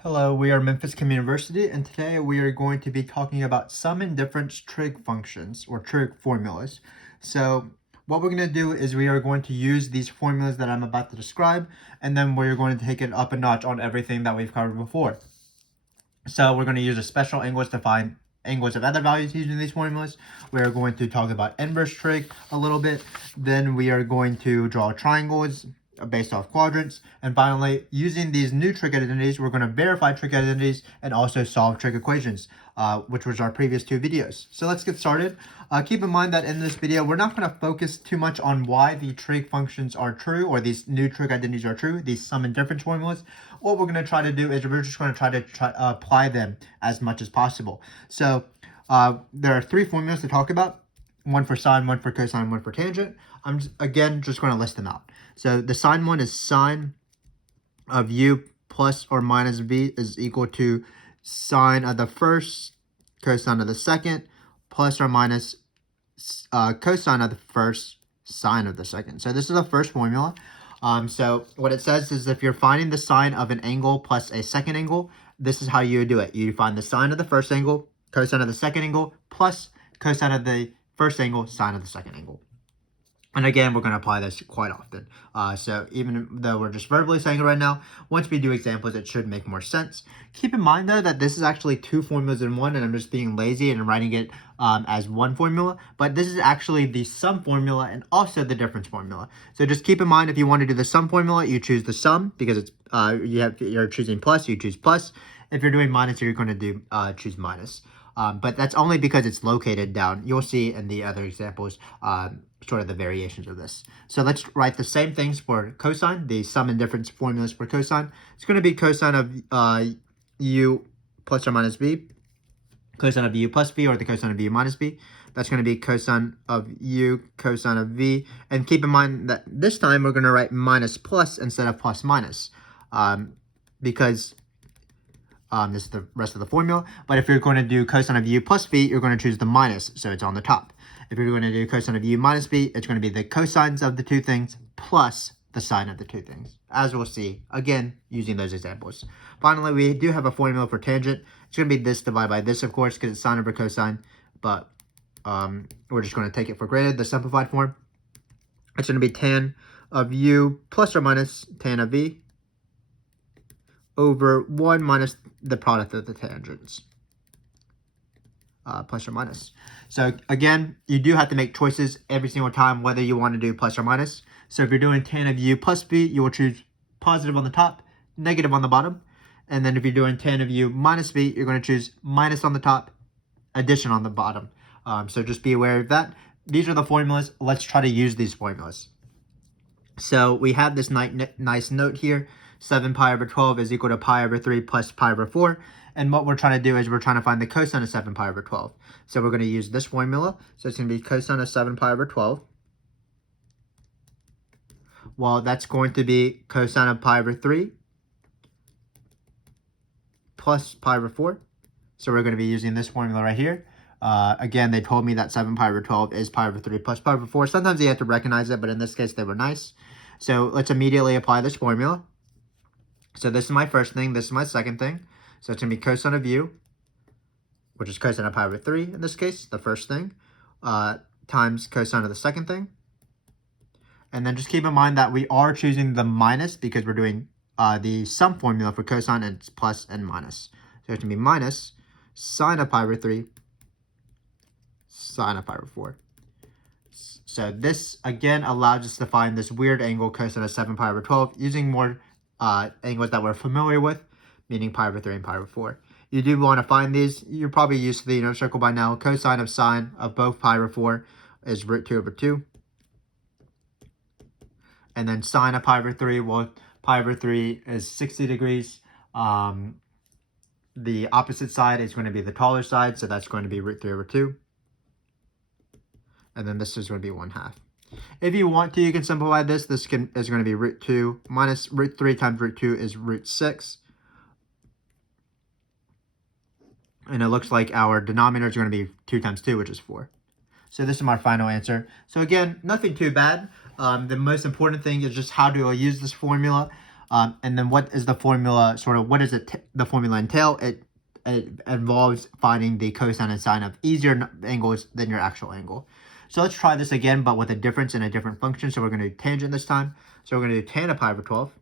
Hello, we are Memphis Community University, and today we are going to be talking about sum and difference trig functions, or trig formulas. So what we're going to do is we are going to use these formulas that I'm about to describe, and then we're going to take it up a notch on everything that we've covered before. So we're going to use a special angles to find angles of other values using these formulas. We are going to talk about inverse trig a little bit. Then we are going to draw triangles based off quadrants. And finally, using these new trig identities, we're going to verify trig identities and also solve trig equations, which was our previous two videos. So let's get started. Keep in mind that in this video, we're not going to focus too much on why the trig functions are true or these new trig identities are true, these sum and difference formulas. What we're going to try to do is we're just going to try to apply them as much as possible. So there are three formulas to talk about. One for sine, one for cosine, one for tangent. I'm again just going to list them out. So the sine one is sine of u plus or minus v is equal to sine of the first cosine of the second plus or minus cosine of the first sine of the second. So this is the first formula. So what it says is if you're finding the sine of an angle plus a second angle, this is how you do it. You find the sine of the first angle, cosine of the second angle, plus cosine of the first angle, sine of the second angle. And again, we're going to apply this quite often. So even though we're just verbally saying it right now, once we do examples, it should make more sense. Keep in mind, though, that this is actually two formulas in one, and I'm just being lazy and writing it as one formula. But this is actually the sum formula and also the difference formula. So just keep in mind, if you want to do the sum formula, you choose the sum because it's you're choosing plus, you choose plus. If you're doing minus, you're going to do choose minus. But that's only because it's located down. You'll see in the other examples sort of the variations of this. So let's write the same things for cosine, the sum and difference formulas for cosine. It's going to be cosine of u plus or minus v, cosine of u plus v, or the cosine of u minus v. That's going to be cosine of u, cosine of v. And keep in mind that this time we're going to write minus plus instead of plus minus because this is the rest of the formula. But if you're going to do cosine of u plus v, you're going to choose the minus, so it's on the top. If you're going to do cosine of u minus v, it's going to be the cosines of the two things plus the sine of the two things, as we'll see, again, using those examples. Finally, we do have a formula for tangent. It's going to be this divided by this, of course, because it's sine over cosine, but we're just going to take it for granted, the simplified form. It's going to be tan of u plus or minus tan of v over 1 minus the product of the tangents, plus or minus. So again, you do have to make choices every single time whether you want to do plus or minus. So if you're doing tan of u plus v, you will choose positive on the top, negative on the bottom. And then if you're doing tan of u minus v, you're going to choose minus on the top, addition on the bottom. So just be aware of that. These are the formulas. Let's try to use these formulas. So we have this nice note here. 7 pi over 12 is equal to pi over 3 plus pi over 4. And what we're trying to do is we're trying to find the cosine of 7 pi over 12. So we're going to use this formula. So it's going to be cosine of 7 pi over 12. Well, that's going to be cosine of pi over 3 plus pi over 4. So we're going to be using this formula right here. Again, they told me that 7 pi over 12 is pi over 3 plus pi over 4. Sometimes you have to recognize it, but in this case, they were nice. So let's immediately apply this formula. So this is my first thing. This is my second thing. So it's going to be cosine of u, which is cosine of pi over 3 in this case, the first thing, times cosine of the second thing. And then just keep in mind that we are choosing the minus because we're doing the sum formula for cosine, and it's plus and minus. So it's going to be minus sine of pi over 3, sine of pi over 4. So this, again, allows us to find this weird angle, cosine of 7 pi over 12, using more angles that we're familiar with, meaning pi over 3 and pi over 4. You do want to find these. You're probably used to the unit circle by now. Cosine of sine of both pi over 4 is root 2 over 2. And then sine of pi over 3, well, pi over 3 is 60 degrees. The opposite side is going to be the taller side, so that's going to be root 3 over 2. And then this is going to be 1/2. If you want to, you can simplify this. This is going to be root 2 minus root 3 times root 2 is root 6. And it looks like our denominator is going to be 2 times 2, which is 4. So this is my final answer. So again, nothing too bad. The most important thing is just how do I use this formula. And then what is the formula, what does the formula entail? It involves finding the cosine and sine of easier angles than your actual angle. So let's try this again, but with a difference in a different function. So we're going to do tangent this time. So we're going to do tan of pi over 12.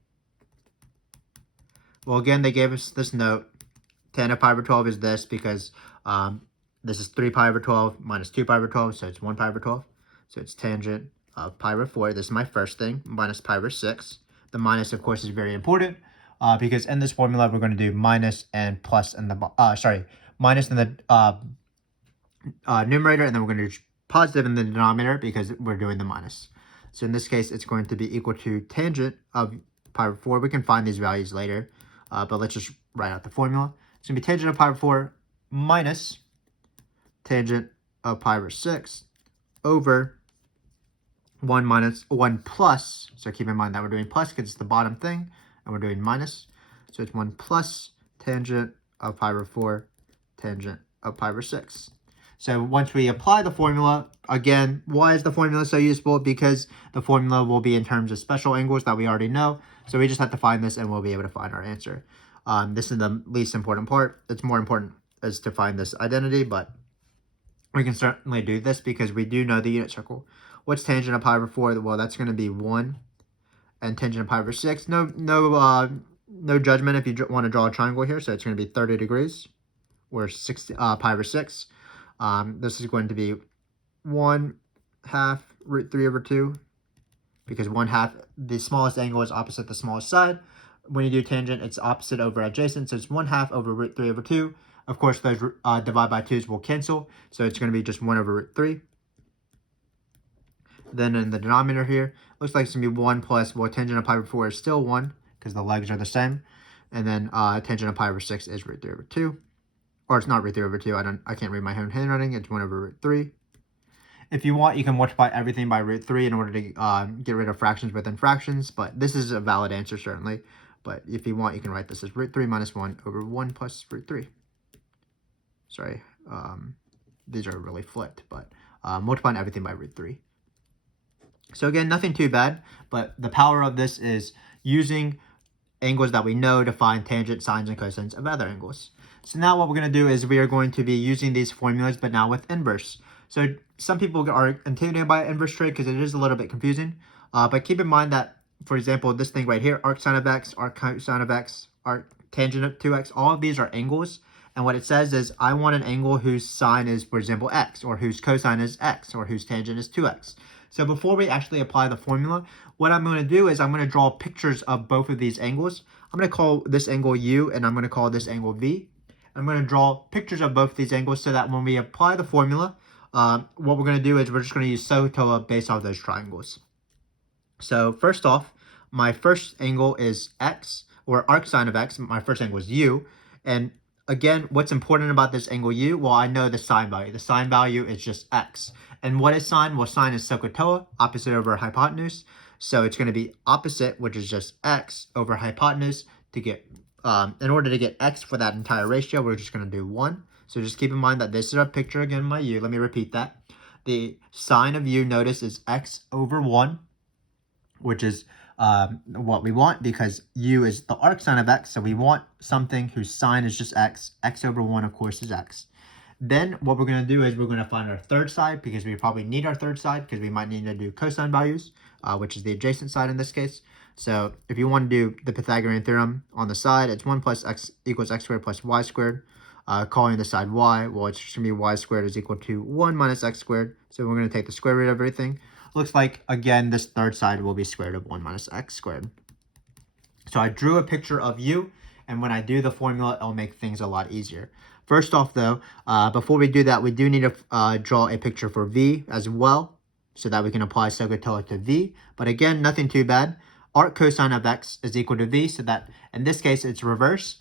Well, again, they gave us this note. Tan of pi over 12 is this because this is 3 pi over 12 minus 2 pi over 12, so it's 1 pi over 12. So it's tangent of pi over 4. This is my first thing, minus pi over 6. The minus, of course, is very important because in this formula, we're going to do minus and plus in the, minus in the numerator, and then we're going to do positive in the denominator because we're doing the minus. So in this case, it's going to be equal to tangent of pi over 4. We can find these values later, but let's just write out the formula. It's going to be tangent of pi over 4 minus tangent of pi over 6 over 1 minus 1 plus. So keep in mind that we're doing plus because it's the bottom thing, and we're doing minus. So it's 1 plus tangent of pi over 4 tangent of pi over 6. So once we apply the formula, again, why is the formula so useful? Because the formula will be in terms of special angles that we already know. So we just have to find this and we'll be able to find our answer. This is the least important part. It's more important is to find this identity, but we can certainly do this because we do know the unit circle. What's tangent of pi over 4? Well, that's going to be 1. And tangent of pi over 6. No judgment if you want to draw a triangle here. So it's going to be 30 degrees or pi over 6. This is going to be 1/2 root 3 over 2 because 1/2, the smallest angle is opposite the smallest side. When you do tangent, it's opposite over adjacent, so it's 1/2 over root 3 over 2. Of course, those divide by 2's will cancel, so it's going to be just 1 over root 3. Then in the denominator here, looks like it's going to be 1 plus, well, tangent of pi over 4 is still 1 because the legs are the same. And then tangent of pi over 6 is root 3 over 2. Or it's not root 3 over 2. I can't read my own handwriting. It's 1 over root 3. If you want, you can multiply everything by root 3 in order to get rid of fractions within fractions. But this is a valid answer, certainly. But if you want, you can write this as root 3 minus 1 over 1 plus root 3. Sorry. These are really flipped. But multiplying everything by root 3. So again, nothing too bad. But the power of this is using angles that we know to find tangent, sines, and cosines of other angles. So now what we're going to do is we are going to be using these formulas, but now with inverse. So some people are intimidated by inverse trig because it is a little bit confusing. But keep in mind that, for example, this thing right here, arc sine of x, arc cosine of x, arc tangent of 2x, all of these are angles. And what it says is I want an angle whose sine is, for example, x, or whose cosine is x, or whose tangent is 2x. So before we actually apply the formula, what I'm going to do is I'm going to draw pictures of both of these angles. I'm going to call this angle U, and I'm going to call this angle V. I'm going to draw pictures of both these angles so that when we apply the formula, what we're going to do is we're just going to use SOHCAHTOA based off those triangles. So first off, my first angle is x, or arc sine of x. My first angle is U. And again, what's important about this angle U? Well, I know the sine value. The sine value is just x. And what is sine? Well, sine is SOHCAHTOA, opposite over hypotenuse. So it's going to be opposite, which is just x, over hypotenuse. To get, in order to get x for that entire ratio, we're just going to do 1. So just keep in mind that this is a picture again, my U. Let me repeat that. The sine of U, notice, is x over 1, which is what we want because U is the arc sine of x. So we want something whose sine is just x. X over 1, of course, is x. Then what we're going to do is we're going to find our third side because we probably need our third side because we might need to do cosine values, which is the adjacent side in this case. So if you want to do the Pythagorean theorem on the side, it's 1 plus x equals x squared plus y squared. Calling the side y, well, it's just going to be y squared is equal to 1 minus x squared. So we're going to take the square root of everything. Looks like, again, this third side will be square root of 1 minus x squared. So I drew a picture of U, and when I do the formula, it'll make things a lot easier. First off, though, before we do that, we do need to draw a picture for V as well, so that we can apply SOHCAHTOA to V. But again, nothing too bad. Arc cosine of x is equal to V, so that, in this case, it's reverse.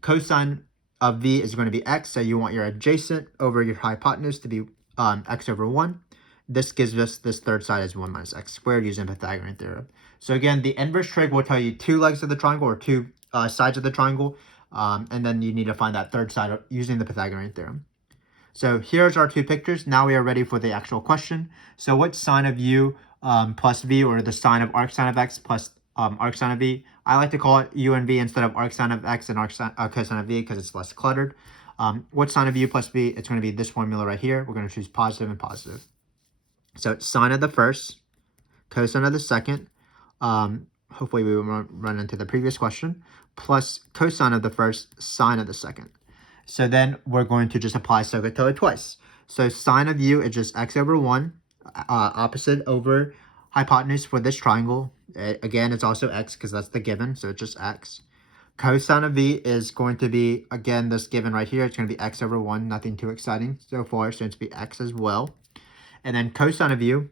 Cosine of V is going to be x, so you want your adjacent over your hypotenuse to be x over 1. This gives us this third side as 1 minus x squared using Pythagorean theorem. So again, the inverse trig will tell you 2 legs of the triangle or 2 sides of the triangle. And then you need to find that third side using the Pythagorean theorem. So here's our 2 pictures. Now we are ready for the actual question. So what's sine of U plus V, or the sine of arc sine of x plus arc sine of V? I like to call it u and v instead of arcsine of x and cosine of v because it's less cluttered. What's sine of u plus v? It's going to be this formula right here. We're going to choose positive and positive. So it's sine of the first, cosine of the second, hopefully we won't run into the previous question, plus cosine of the first, sine of the second. So then we're going to just apply SOHCAHTOA twice. So sine of u is just x over 1, opposite over hypotenuse for this triangle. Again, it's also x because that's the given, so it's just x. Cosine of v is going to be, again, this given right here. It's going to be x over 1, nothing too exciting so far, so it's going to be x as well. And then cosine of u,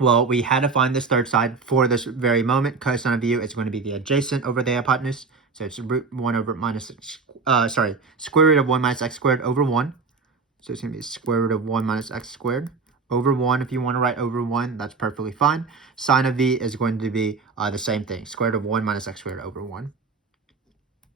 well, we had to find this third side for this very moment. Cosine of u is going to be the adjacent over the hypotenuse. So it's root 1 over minus, square root of 1 minus x squared over 1. So it's going to be square root of 1 minus x squared over 1. If you want to write over 1, that's perfectly fine. Sine of v is going to be the same thing, square root of 1 minus x squared over 1,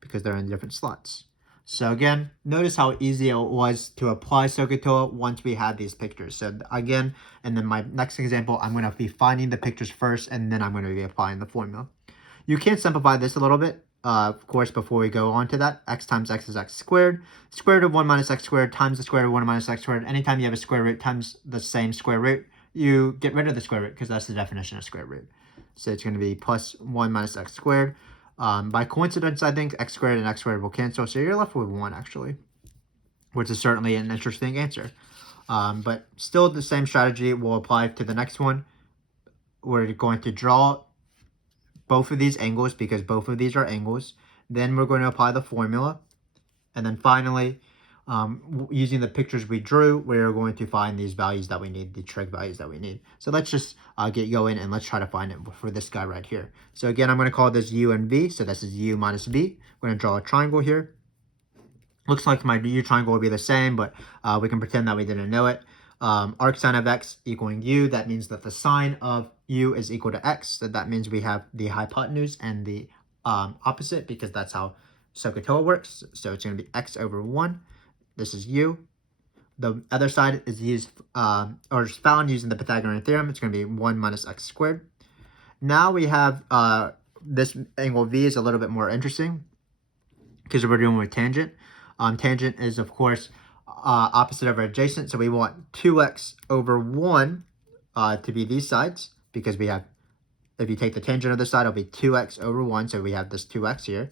because they're in different slots. So again, notice how easy it was to apply SOHCAHTOA once we had these pictures. So again, and then my next example, I'm going to be finding the pictures first, and then I'm going to be applying the formula. You can simplify this a little bit. Of course, before we go on to that, x times x is x squared. Square root of 1 minus x squared times the square root of 1 minus x squared. Anytime you have a square root times the same square root, you get rid of the square root because that's the definition of square root. So it's going to be plus 1 minus x squared. By coincidence, I think x squared and x squared will cancel, so you're left with 1 actually, which is certainly an interesting answer. But still the same strategy will apply to the next one. We're going to draw both of these angles because both of these are angles. Then we're going to apply the formula. And then finally, using the pictures we drew, we're going to find these values that we need, the trig values that we need. So let's just get going and let's try to find it for this guy right here. So again, I'm going to call this u and v. So this is u minus v. We're going to draw a triangle here. Looks like my u triangle will be the same, but we can pretend that we didn't know it. Arcsine of x equaling u, that means that the sine of u is equal to x. So that means we have the hypotenuse and the opposite, because that's how SOHCAHTOA works. So it's going to be x over 1. This is u. The other side is used or is found using the Pythagorean theorem. It's going to be 1 minus x squared. Now we have this angle v is a little bit more interesting because we're dealing with tangent. Tangent is, of course, opposite over adjacent. So we want 2x over 1 to be these sides, because we have, if you take the tangent of the side, it'll be 2x over 1. So we have this 2x here.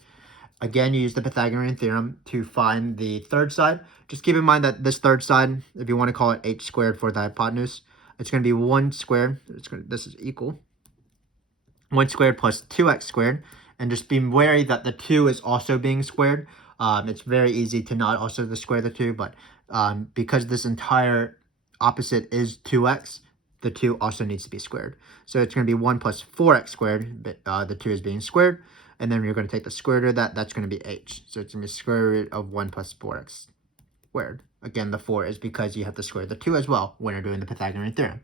Again, you use the Pythagorean theorem to find the third side. Just keep in mind that this third side, if you want to call it h squared for the hypotenuse, it's going to be 1 squared. This is equal 1 squared plus 2x squared. And just be wary that the 2 is also being squared. It's very easy to not also square the 2, but because this entire opposite is 2x, the 2 also needs to be squared. So it's going to be 1 plus 4x squared, but the 2 is being squared. And then you're going to take the square root of that. That's going to be h. So it's going to be square root of 1 plus 4x squared. Again, the 4 is because you have to square the 2 as well when you're doing the Pythagorean theorem.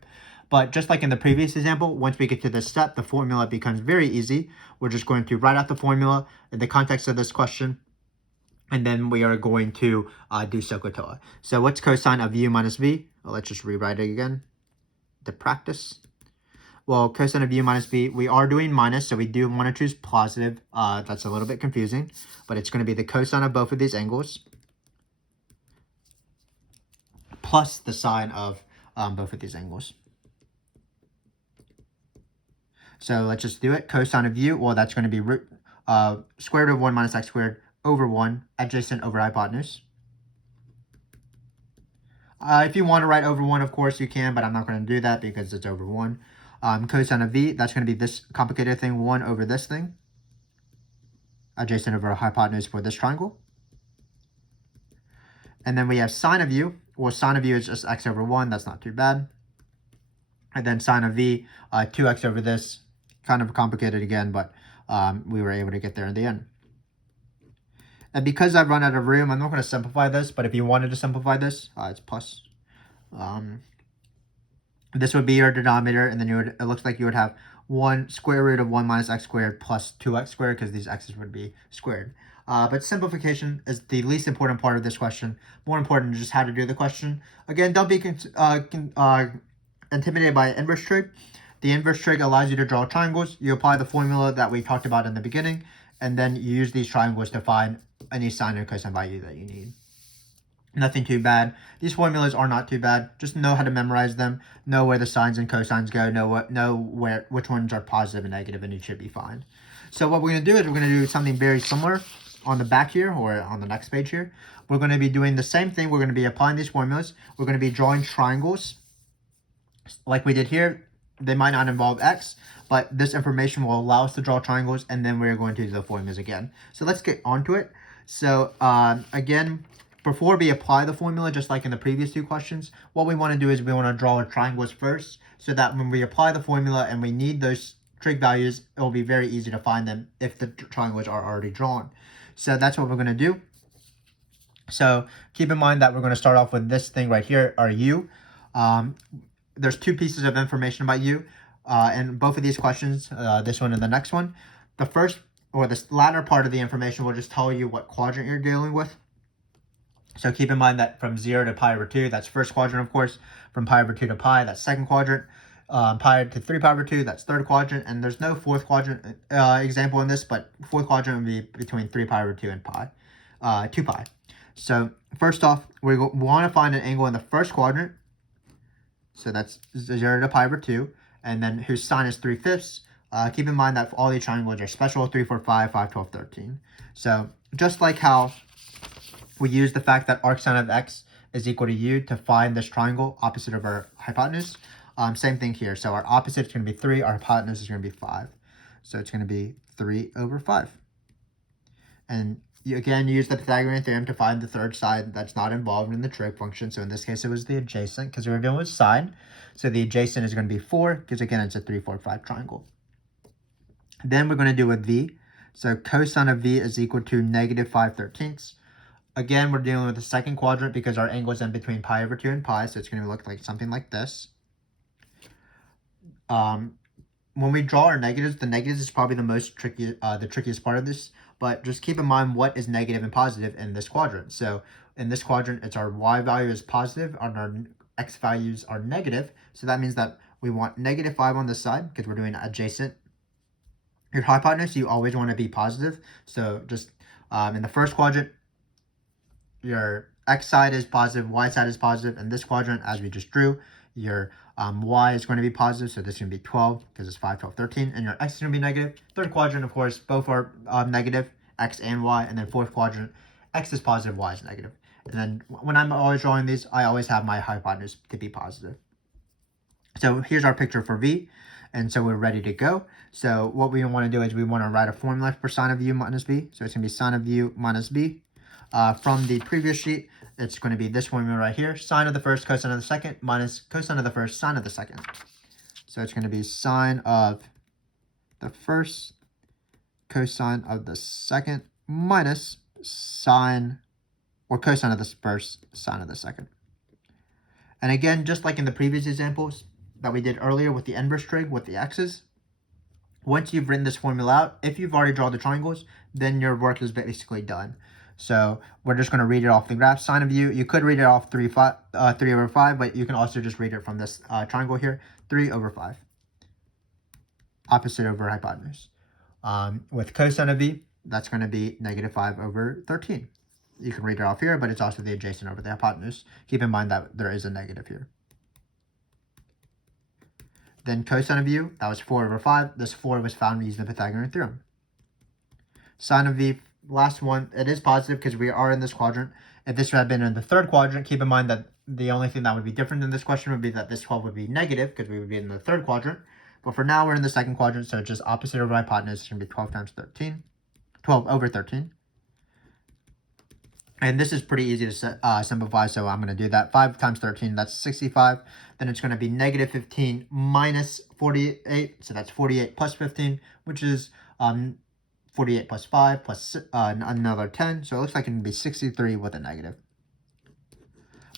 But just like in the previous example, once we get to this step, the formula becomes very easy. We're just going to write out the formula in the context of this question, and then we are going to do SOHCAHTOA. So what's cosine of u minus v? Well, let's just rewrite it again to practice. Well, cosine of u minus v, we are doing minus, so we do want to choose positive. That's a little bit confusing, but it's going to be the cosine of both of these angles plus the sine of both of these angles. So let's just do it. Cosine of u, well, that's going to be square root of 1 minus x squared over 1, adjacent over hypotenuse. If you want to write over 1, of course you can, but I'm not going to do that because it's over 1. Cosine of v, that's going to be this complicated thing, 1 over this thing, adjacent over a hypotenuse for this triangle. And then we have sine of u. Well, sine of u is just x over 1. That's not too bad. And then sine of v, 2x over this. Kind of complicated again, but we were able to get there in the end. And because I've run out of room, I'm not going to simplify this, but if you wanted to simplify this, it's plus. This would be your denominator, and then it looks like you would have 1 square root of 1 minus x squared plus 2x squared, because these x's would be squared. But simplification is the least important part of this question. More important is just how to do the question. Again, don't be intimidated by inverse trig. The inverse trig allows you to draw triangles. You apply the formula that we talked about in the beginning, and then you use these triangles to find any sine or cosine value that you need. Nothing too bad. These formulas are not too bad. Just know how to memorize them, know where the sines and cosines go, know which ones are positive and negative, and you should be fine. So what we're going to do is we're going to do something very similar on the back here, or on the next page here. We're going to be doing the same thing. We're going to be applying these formulas. We're going to be drawing triangles like we did here. They might not involve x, but this information will allow us to draw triangles, and then we're going to do the formulas again. So let's get onto it. So again, before we apply the formula, just like in the previous two questions, what we want to do is we want to draw our triangles first, so that when we apply the formula and we need those trig values, it will be very easy to find them if the triangles are already drawn. So that's what we're going to do. So keep in mind that we're going to start off with this thing right here, our u. There's two pieces of information about u in both of these questions, this one and the next one. The first, or the latter part of the information will just tell you what quadrant you're dealing with. So keep in mind that from 0 to pi over 2, that's first quadrant, of course. From pi over 2 to pi, that's second quadrant. Pi to 3 pi over 2, that's third quadrant. And there's no fourth quadrant example in this, but fourth quadrant would be between 3 pi over 2 and 2 pi. So first off, we want to find an angle in the first quadrant. So that's 0 to pi over 2, and then whose sine is 3/5. Keep in mind that all these triangles are special: 3, 4, 5, 5, 12, 13. So just like how we use the fact that arcsine of x is equal to u to find this triangle opposite of our hypotenuse, same thing here. So our opposite is going to be 3, our hypotenuse is going to be 5. So it's going to be 3 over 5. And you again use the Pythagorean theorem to find the third side that's not involved in the trig function. So in this case, it was the adjacent, because we were dealing with sine. So the adjacent is going to be 4, because again, it's a 3, 4, 5 triangle. Then we're going to do with v. So cosine of v is equal to negative 5/13. Again, we're dealing with the second quadrant because our angle is in between pi over 2 and pi, so it's going to look like something like this. When we draw our negatives, the negatives is probably the trickiest part of this, but just keep in mind what is negative and positive in this quadrant. So in this quadrant, it's our y value is positive and our x values are negative. So that means that we want negative 5 on this side because we're doing adjacent. Your hypotenuse, you always want to be positive. So just in the first quadrant, your x side is positive, y side is positive. In this quadrant, as we just drew, your y is going to be positive, so this is going to be 12 because it's 5, 12, 13, and your x is going to be negative. Third quadrant, of course, both are negative, x and y, and then fourth quadrant, x is positive, y is negative. And then when I'm always drawing these, I always have my hypotenuse to be positive. So here's our picture for v, and so we're ready to go. So what we want to do is we want to write a formula for sine of u minus b. So it's going to be sine of u minus b. From the previous sheet, it's going to be this formula right here: sine of the first, cosine of the second, minus cosine of the first, sine of the second. So it's going to be sine of the first, cosine of the second, minus sine or cosine of the first, sine of the second. And again, just like in the previous examples that we did earlier with the inverse trig with the x's, once you've written this formula out, if you've already drawn the triangles, then your work is basically done. So we're just going to read it off the graph. Sine of u, you could read it off 3 over 5, but you can also just read it from this triangle here, 3 over 5. Opposite over hypotenuse. With cosine of v, that's going to be negative 5 over 13. You can read it off here, but it's also the adjacent over the hypotenuse. Keep in mind that there is a negative here. Then cosine of u, that was 4 over 5. This 4 was found using the Pythagorean theorem. Sine of v, last one, it is positive because we are in this quadrant. If this had been in the third quadrant, keep in mind that the only thing that would be different in this question would be that this 12 would be negative because we would be in the third quadrant. But for now, we're in the second quadrant, so it's just opposite over hypotenuse. It's going to be 12 times 13, 12 over 13. And this is pretty easy to simplify, so I'm going to do that. 5 times 13, that's 65. Then it's going to be negative 15 minus 48, so that's 48 plus 15, which is 48 plus 5 plus another 10. So it looks like it can be 63 with a negative.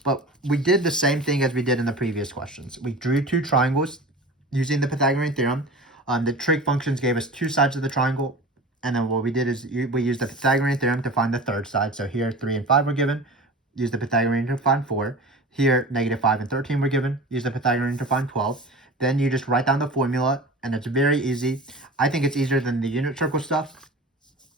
But we did the same thing as we did in the previous questions. We drew two triangles using the Pythagorean theorem. The trig functions gave us two sides of the triangle. And then what we did is we used the Pythagorean theorem to find the third side. So here 3 and 5 were given. Use the Pythagorean to find 4. Here negative 5 and 13 were given. Use the Pythagorean to find 12. Then you just write down the formula, and it's very easy. I think it's easier than the unit circle stuff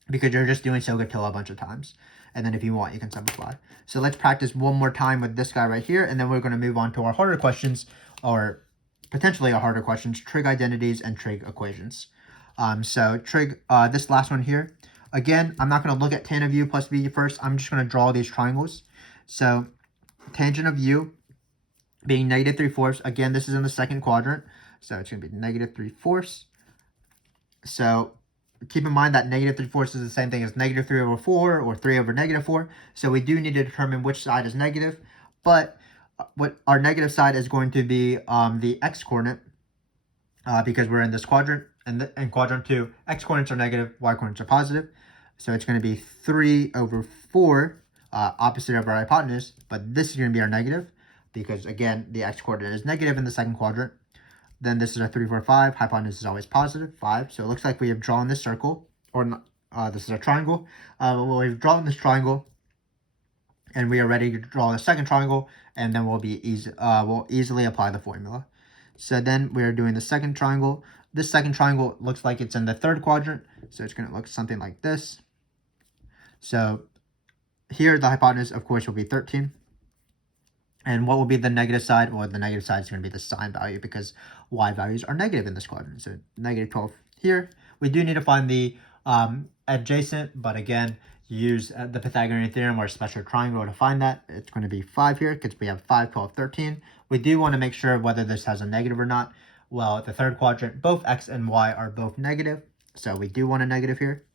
because you're just doing SOHCAHTOA a bunch of times. And then if you want, you can simplify. So let's practice one more time with this guy right here, and then we're going to move on to our harder questions, or potentially our harder questions, trig identities and trig equations. So trig, this last one here, again, I'm not going to look at tan of u plus v first. I'm just going to draw these triangles. So tangent of u being negative 3/4. Again, this is in the second quadrant, so it's going to be negative 3/4. So keep in mind that negative 3/4 is the same thing as negative 3/4 or 3/-4. So we do need to determine which side is negative. But what our negative side is going to be the x coordinate because we're in this quadrant. And in quadrant 2, x coordinates are negative, y coordinates are positive. So it's going to be 3/4 opposite of our hypotenuse. But this is going to be our negative because, again, the x coordinate is negative in the second quadrant. Then this is a 3, 4, 5. Hypotenuse is always positive, 5. So it looks like we have drawn this circle, or not, this is a triangle. Well, we've drawn this triangle, and we are ready to draw the second triangle, and then we'll easily apply the formula. So then we are doing the second triangle. This second triangle looks like it's in the third quadrant, so it's going to look something like this. So here the hypotenuse, of course, will be 13. And what will be the negative side? Well, the negative side is going to be the sine value because y values are negative in this quadrant. So negative 12 here. We do need to find the adjacent, but again, use the Pythagorean theorem or special triangle to find that. It's going to be 5 here because we have 5, 12, 13. We do want to make sure whether this has a negative or not. Well, the third quadrant, both x and y are both negative. So we do want a negative here.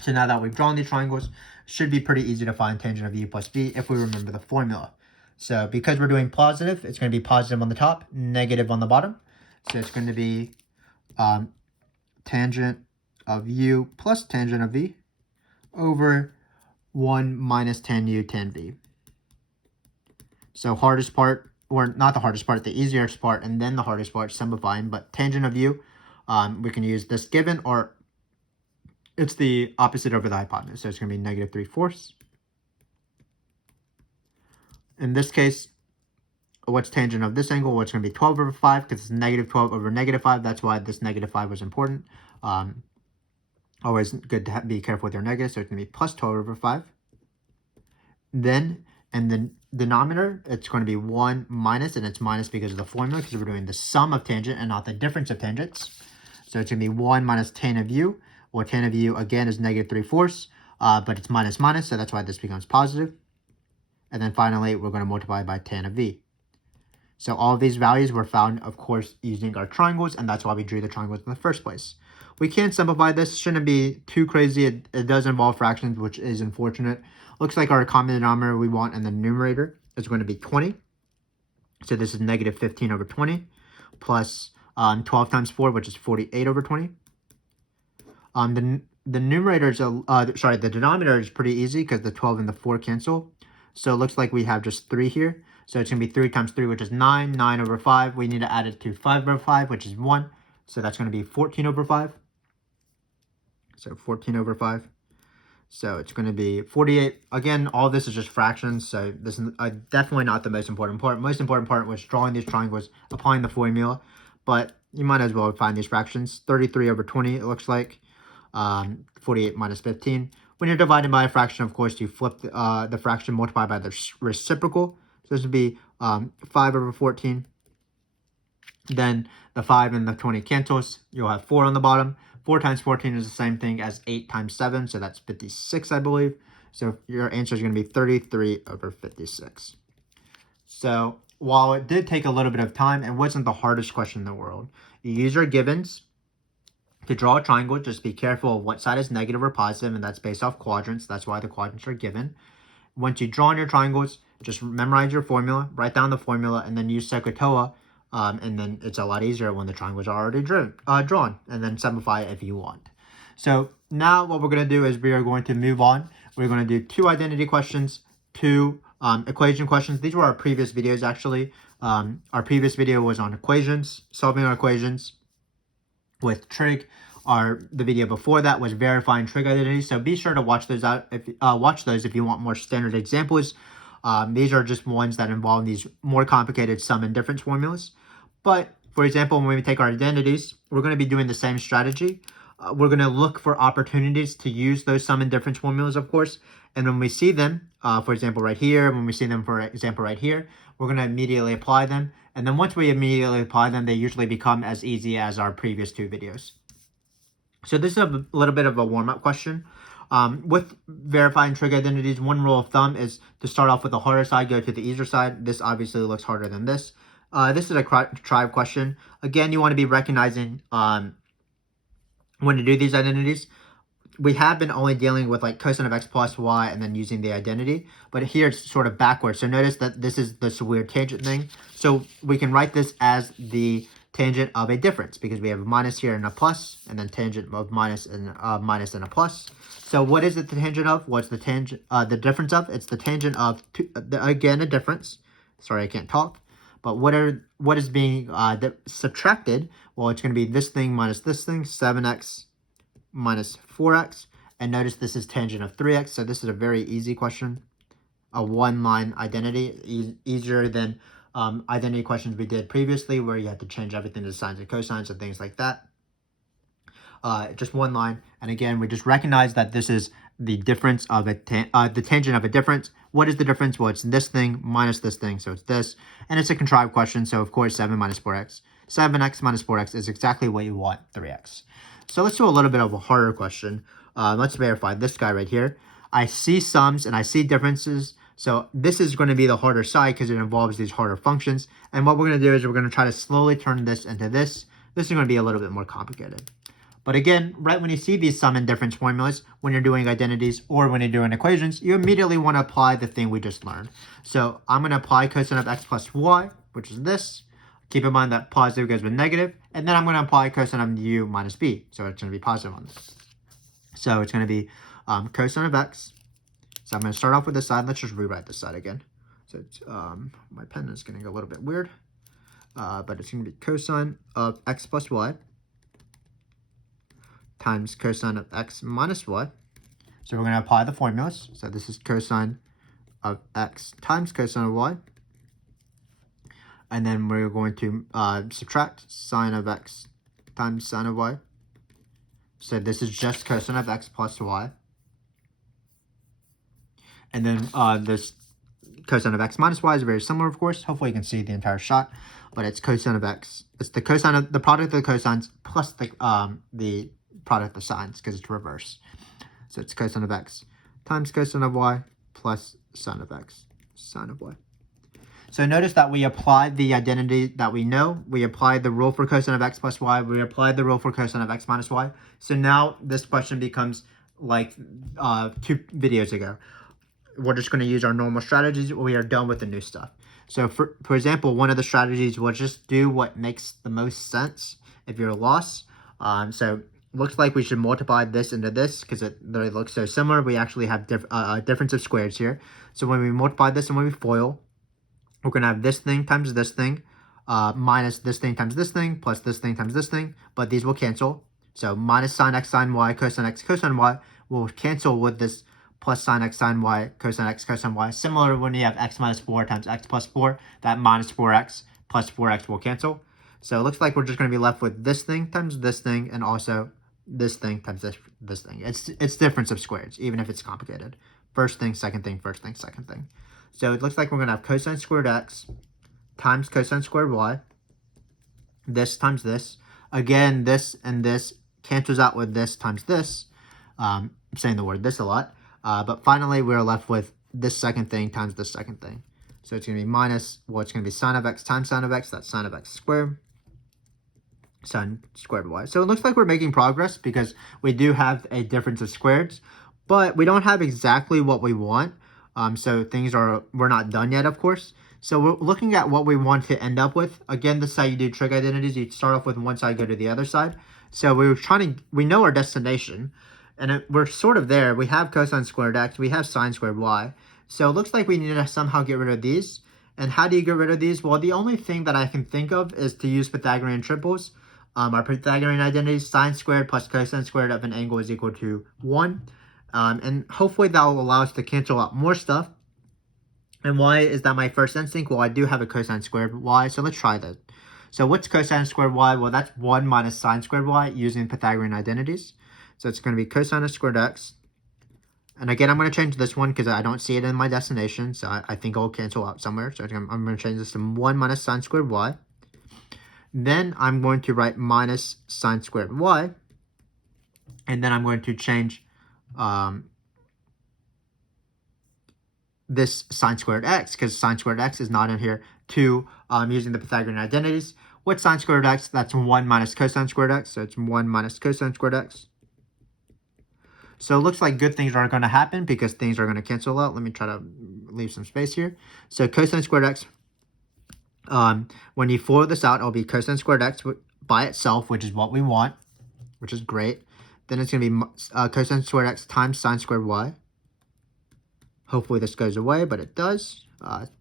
So now that we've drawn these triangles, it should be pretty easy to find tangent of u plus v if we remember the formula. So because we're doing positive, it's going to be positive on the top, negative on the bottom. So it's going to be tangent of u plus tangent of v over 1 minus tan u tan v. So hardest part, or not the hardest part, the easiest part, and then the hardest part, simplifying. But tangent of u, we can use this given, or it's the opposite over the hypotenuse. So it's going to be negative 3/4. In this case, what's tangent of this angle? Well, it's going to be 12/5 because it's negative 12 over negative 5. That's why this negative 5 was important. Always good to be careful with your negatives. So it's going to be plus 12/5. Then, in the denominator, it's going to be 1 minus, and it's minus because of the formula, because we're doing the sum of tangent and not the difference of tangents. So it's going to be 1 minus tan of u. Well, tan of u, again, is negative 3/4, but it's minus minus, so that's why this becomes positive. And then finally, we're going to multiply by tan of v. So all of these values were found, of course, using our triangles, and that's why we drew the triangles in the first place. We can simplify this. Shouldn't be too crazy. It does involve fractions, which is unfortunate. Looks like our common denominator we want in the numerator is going to be 20. So this is negative 15 over 20 plus 12 times 4, which is 48 over 20. The numerator is, the denominator is pretty easy because the 12 and the 4 cancel. So it looks like we have just 3 here. So it's going to be 3 times 3, which is 9. 9 over 5. We need to add it to 5 over 5, which is 1. So that's going to be 14 over 5. So 14 over 5. So it's going to be 48. Again, all this is just fractions. So this is definitely not the most important part. Most important part was drawing these triangles, applying the formula. But you might as well find these fractions. 33 over 20, it looks like. 48 minus 15. When you're dividing by a fraction, of course, you flip the fraction, multiply by the reciprocal. So this would be 5 over 14. Then the 5 and the 20 cancels. You'll have 4 on the bottom. 4 times 14 is the same thing as 8 times 7. So that's 56, I believe. So your answer is going to be 33 over 56. So while it did take a little bit of time, it wasn't the hardest question in the world. You use your givens to draw a triangle. Just be careful of what side is negative or positive, and that's based off quadrants. That's why the quadrants are given. Once you draw on your triangles, just memorize your formula, write down the formula, and then use SOHCAHTOA, and then it's a lot easier when the triangles are already drawn, and then simplify it if you want. So now what we're going to do is we are going to move on. We're going to do 2 identity questions, 2 equation questions. These were our previous videos, actually. Our previous video was on equations, solving our equations with trig. The video before that was verifying trig identities. So be sure to watch those out. Watch those if you want more standard examples. These are just ones that involve these more complicated sum and difference formulas. But For example, when we take our identities, we're going to be doing the same strategy. We're going to look for opportunities to use those sum and difference formulas, of course. And when we see them, for example, right here, when we see them, for example, right here, we're going to immediately apply them. And then once we immediately apply them, they usually become as easy as our previous two videos. So this is a little bit of a warm-up question. With verifying trig identities, one rule of thumb is to start off with the harder side, go to the easier side. This obviously looks harder than this. This is a tribe question. Again, you want to be recognizing when to do these identities. We have been only dealing with like cosine of x plus y and then using the identity, but here it's sort of backwards. So notice that this is this weird tangent thing. So we can write this as the tangent of a difference because we have a minus here and a plus, and then tangent of minus and a plus. So what is it the tangent of? What's the tangent? The difference of? It's the tangent of again a difference. Sorry, I can't talk. But what is being subtracted? Well, it's going to be this thing minus this thing, 7x minus 4x. And notice this is tangent of 3x. So this is a very easy question. A one-line identity, easier than identity questions we did previously where you had to change everything to sines and cosines and things like that. Just one line. And again, we just recognize that this is the difference of the tangent of a difference. What is the difference? Well, it's this thing minus this thing, so it's this. And it's a contrived question, so of course 7 minus 4x. 7x minus 4x is exactly what you want, 3x. So let's do a little bit of a harder question. Let's verify this guy right here. I see sums and I see differences. So this is going to be the harder side because it involves these harder functions. And what we're going to do is we're going to try to slowly turn this into this. This is going to be a little bit more complicated. But again, right when you see these sum and difference formulas, when you're doing identities or when you're doing equations, you immediately want to apply the thing we just learned. So I'm going to apply cosine of x plus y, which is this. Keep in mind that positive goes with negative. And then I'm going to apply cosine of u minus b. So it's going to be positive on this. So it's going to be cosine of x. So I'm going to start off with this side. Let's just rewrite this side again. So it's, my pen is getting a little bit weird. But it's going to be cosine of x plus y times cosine of x minus y. So we're going to apply the formulas. So this is cosine of x times cosine of y. And then we're going to subtract sine of x times sine of y. So this is just cosine of x plus y. And then this cosine of x minus y is very similar, of course. Hopefully you can see the entire shot. But it's cosine of x. It's the cosine of the product of the cosines plus the product of sines because it's reverse. So it's cosine of x times cosine of y plus sine of x sine of y. So notice that we applied the identity that we know. We applied the rule for cosine of x plus y. We applied the rule for cosine of x minus y. So now this question becomes like 2 videos ago. We're just going to use our normal strategies. We are done with the new stuff. So for example, one of the strategies was just do what makes the most sense if you're lost. So looks like we should multiply this into this because they look so similar. We actually have a difference of squares here. So when we multiply this and when we FOIL, we're going to have this thing times this thing minus this thing times this thing plus this thing times this thing. But these will cancel. So minus sine x sine y cosine x cosine y will cancel with this plus sine x sine y cosine x cosine y. Similar to when you have x minus 4 times x plus 4, that minus 4x plus 4x will cancel. So it looks like we're just going to be left with this thing times this thing and also this thing times this thing. It's difference of squares, even if it's complicated. First thing, second thing, first thing, second thing. So it looks like we're going to have cosine squared x times cosine squared y. This times this. Again, this and this cancels out with this times this. I'm saying the word this a lot. But finally, we're left with this second thing times this second thing. So it's going to be minus, well, it's going to be sine of x times sine of x. That's sine of x squared. Sine squared y. So it looks like we're making progress because we do have a difference of squares, but we don't have exactly what we want. So we're not done yet, of course. So we're looking at what we want to end up with. Again, this is how you do trig identities. You start off with one side, go to the other side. So we know our destination, and we're sort of there. We have cosine squared x, we have sine squared y. So it looks like we need to somehow get rid of these. And how do you get rid of these? Well, the only thing that I can think of is to use Pythagorean triples. Our Pythagorean identity, sine squared plus cosine squared of an angle is equal to 1. And hopefully that will allow us to cancel out more stuff. And why is that my first instinct? Well, I do have a cosine squared y, so let's try that. So what's cosine squared y? Well, that's 1 minus sine squared y using Pythagorean identities. So it's going to be cosine of squared x. And again, I'm going to change this one because I don't see it in my destination. So I think it'll cancel out somewhere. So I'm going to change this to 1 minus sine squared y. Then I'm going to write minus sine squared y. And then I'm going to change this sine squared x, because sine squared x is not in here, to using the Pythagorean identities. What's sine squared x? That's 1 minus cosine squared x. So it's 1 minus cosine squared x. So it looks like good things are going to happen because things are going to cancel out. Let me try to leave some space here. So cosine squared x, when you follow this out, it'll be cosine squared x by itself, which is what we want, which is great. Then it's going to be cosine squared x times sine squared y. Hopefully this goes away, but it does,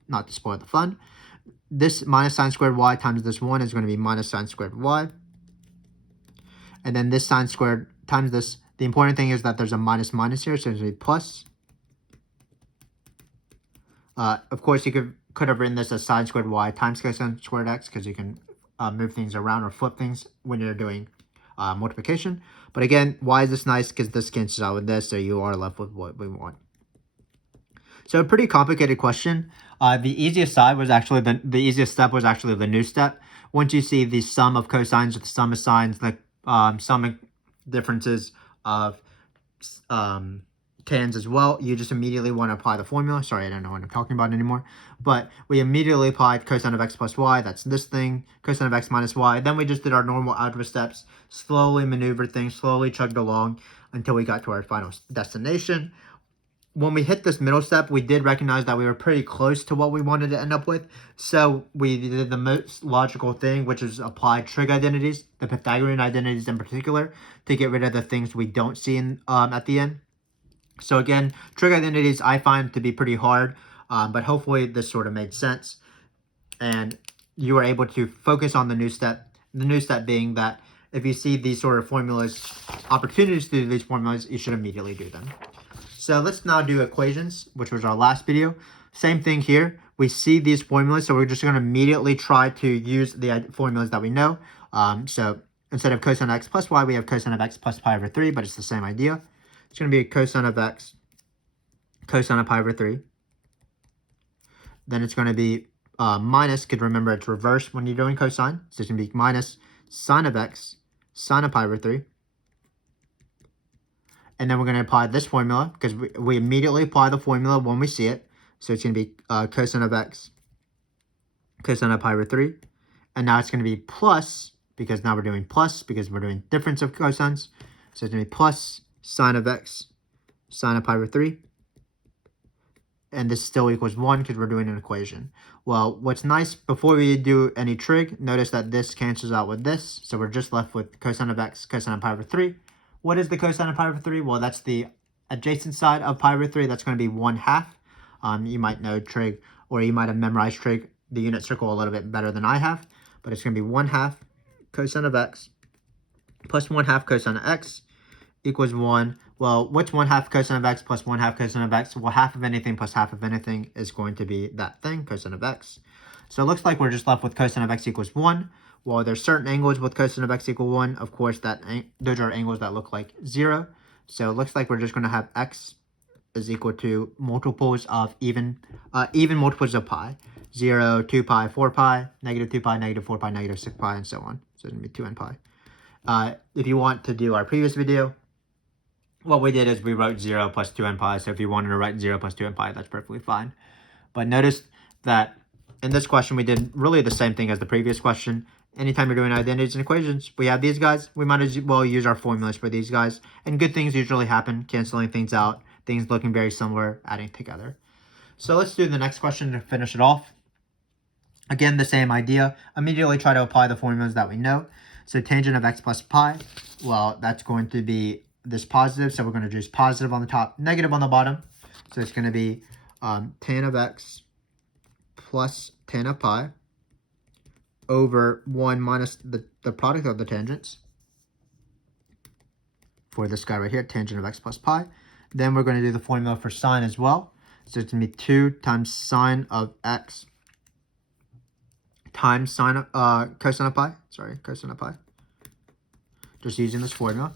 not to spoil the fun. This minus sine squared y times this 1 is going to be minus sine squared y. And then this sine squared times this. The important thing is that there's a minus minus here, so it's going to be plus. Of course, you could have written this as sine squared y times cosine squared x, because you can move things around or flip things when you're doing multiplication. But again, why is this nice? Because this cancels out with this, so you are left with what we want. So a pretty complicated question. The easiest step was actually the new step. Once you see the sum of cosines with the sum of sines, the sum differences of tans as well, you just immediately want to apply the formula. Sorry, I don't know what I'm talking about anymore. But we immediately applied cosine of x plus y. That's this thing. Cosine of x minus y. Then we just did our normal algebra steps, slowly maneuvered things, slowly chugged along until we got to our final destination. When we hit this middle step, we did recognize that we were pretty close to what we wanted to end up with. So we did the most logical thing, which is apply trig identities, the Pythagorean identities in particular, to get rid of the things we don't see in, at the end. So again, trig identities I find to be pretty hard, but hopefully this sort of made sense. And you were able to focus on the new step being that if you see these sort of formulas, opportunities to do these formulas, you should immediately do them. So let's now do equations, which was our last video. Same thing here. We see these formulas, so we're just going to immediately try to use the formulas that we know. So instead of cosine of x plus y, we have cosine of x plus pi over 3, but it's the same idea. It's going to be cosine of x, cosine of pi over 3. Then it's going to be minus, because remember it's reversed when you're doing cosine. So it's going to be minus sine of x, sine of pi over 3. And then we're going to apply this formula, because we immediately apply the formula when we see it. So it's going to be cosine of x, cosine of pi over 3. And now it's going to be plus, because now we're doing plus, because we're doing difference of cosines. So it's going to be plus sine of x, sine of pi over 3. And this still equals 1, because we're doing an equation. Well, what's nice, before we do any trig, notice that this cancels out with this. So we're just left with cosine of x, cosine of pi over 3. What is the cosine of pi over 3? Well, that's the adjacent side of pi over 3. That's going to be 1/2. You might know trig, or you might have memorized trig, the unit circle, a little bit better than I have. But it's going to be 1/2 cosine of x plus 1/2 cosine of x equals 1. Well, what's 1/2 cosine of x plus 1/2 cosine of x? Well, half of anything plus half of anything is going to be that thing, cosine of x. So it looks like we're just left with cosine of x equals 1. Well, there's certain angles with cosine of x equal 1. Of course, those are angles that look like 0. So it looks like we're just going to have x is equal to multiples of even multiples of pi. 0, 2 pi, 4 pi, negative 2 pi, negative 4 pi, negative 6 pi, and so on. So it's going to be 2n pi. If you want to do our previous video, what we did is we wrote 0 plus 2n pi. So if you wanted to write 0 plus 2n pi, that's perfectly fine. But notice that in this question, we did really the same thing as the previous question. Anytime you're doing identities and equations, we have these guys. We might as well use our formulas for these guys. And good things usually happen, canceling things out, things looking very similar, adding together. So let's do the next question to finish it off. Again, the same idea. Immediately try to apply the formulas that we know. So tangent of x plus pi, well, that's going to be this positive. So we're going to choose positive on the top, negative on the bottom. So it's going to be tan of x plus tan of pi over 1 minus the product of the tangents for this guy right here, tangent of x plus pi. Then we're going to do the formula for sine as well. So it's going to be 2 times sine of x times cosine of pi. Sorry, cosine of pi. Just using this formula.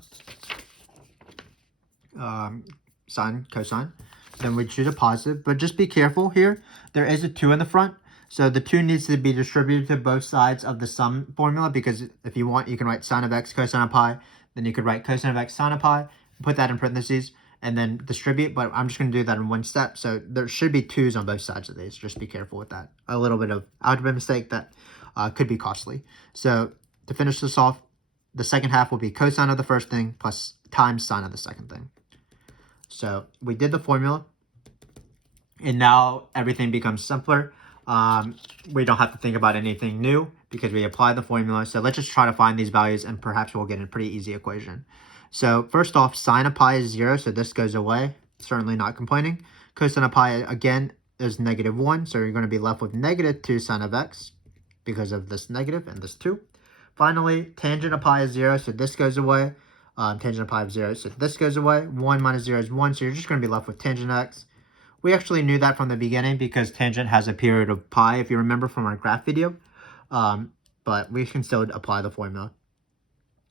Sine, cosine. Then we choose a positive, but just be careful here. There is a 2 in the front. So the 2 needs to be distributed to both sides of the sum formula, because if you want, you can write sine of x cosine of pi. Then you could write cosine of x sine of pi, put that in parentheses, and then distribute. But I'm just going to do that in one step. So there should be 2's on both sides of these. Just be careful with that. A little bit of algebra mistake that could be costly. So to finish this off, the second half will be cosine of the first thing plus times sine of the second thing. So we did the formula, and now everything becomes simpler. We don't have to think about anything new because we applied the formula. So let's just try to find these values, and perhaps we'll get a pretty easy equation. So first off, sine of pi is 0, so this goes away. Certainly not complaining. Cosine of pi, again, is -1, so you're going to be left with -2 sine of x because of this negative and this 2. Finally, tangent of pi is 0, so this goes away. Tangent of pi is 0, so this goes away. 1 minus 0 is 1, so you're just going to be left with tangent x. We actually knew that from the beginning because tangent has a period of pi, if you remember from our graph video. But we can still apply the formula.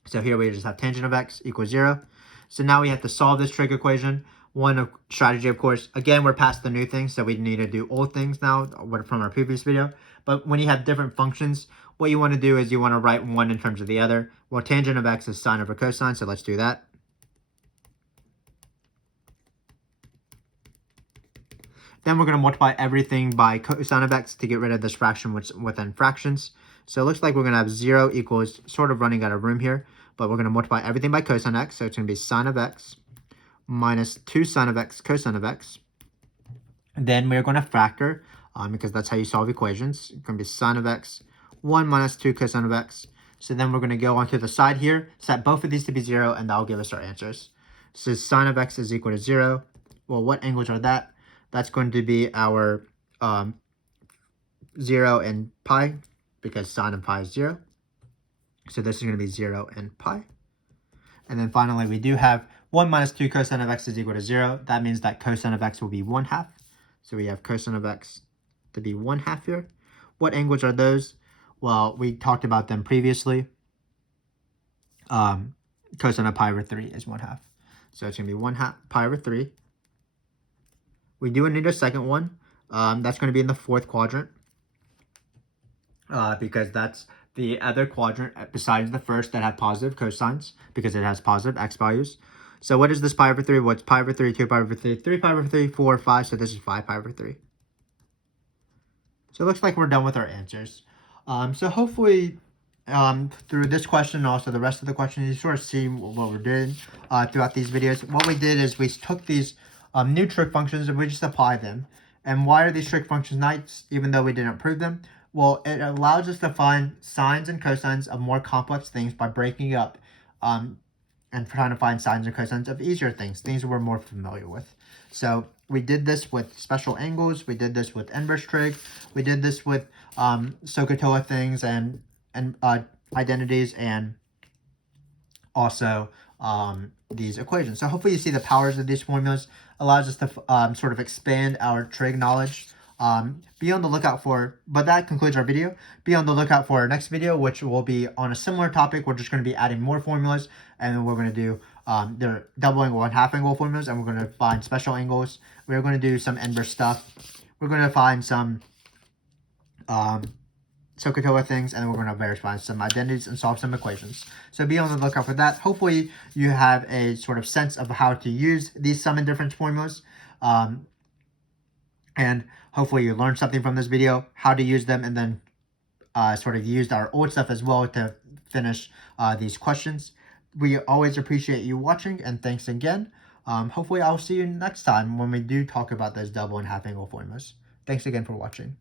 So here we just have tangent of x equals 0. So now we have to solve this trig equation. One strategy, of course, again, we're past the new things, so we need to do old things now from our previous video. But when you have different functions, what you want to do is you want to write one in terms of the other. Well, tangent of x is sine over cosine, so let's do that. Then we're going to multiply everything by cosine of x to get rid of this fraction within fractions. So it looks like we're going to have 0 equals, sort of running out of room here, but we're going to multiply everything by cosine x. So it's going to be sine of x minus 2 sine of x cosine of x. And then we're going to factor, because that's how you solve equations. It's going to be sine of x 1 minus 2 cosine of x. So then we're going to go onto the side here, set both of these to be 0, and that'll give us our answers. So sine of x is equal to 0. Well, what angles are that? That's going to be our 0 and pi, because sine of pi is 0. So this is going to be 0 and pi. And then finally, we do have 1 minus 2 cosine of x is equal to 0. That means that cosine of x will be 1/2. So we have cosine of x to be 1/2 here. What angles are those? Well, we talked about them previously. Cosine of pi over 3 is 1/2. So it's going to be 1/2 pi over 3. We do need a second one. That's going to be in the fourth quadrant, because that's the other quadrant besides the first that have positive cosines, because it has positive x values. So what is this pi over 3? What's pi over 3, 2 pi over 3, 3 pi over 3, 4, 5. So this is 5 pi over 3. So it looks like we're done with our answers. So hopefully through this question and also the rest of the questions, you sort of see what we're doing throughout these videos. What we did is we took these new trig functions and we just applied them. And why are these trig functions nice, even though we didn't prove them? Well, it allows us to find sines and cosines of more complex things by breaking up and trying to find sines and cosines of easier things we're more familiar with. So we did this with special angles. We did this with inverse trig. We did this with SOHCAHTOA things and identities, and also these equations. So hopefully you see the powers of these formulas. Allows us to sort of expand our trig knowledge. Be on the lookout for, but that concludes our video. Be on the lookout for our next video, which will be on a similar topic. We're just going to be adding more formulas, and then we're going to do their double angle and half angle formulas, and we're going to find special angles. We're going to do some inverse stuff. We're going to find some SOHCAHTOA things, and then we're going to verify some identities and solve some equations. So be on the lookout for that. Hopefully you have a sort of sense of how to use these sum and difference formulas. And hopefully you learned something from this video, how to use them, and then sort of used our old stuff as well to finish these questions. We always appreciate you watching, and thanks again. Hopefully I'll see you next time when we do talk about those double and half angle formulas. Thanks again for watching.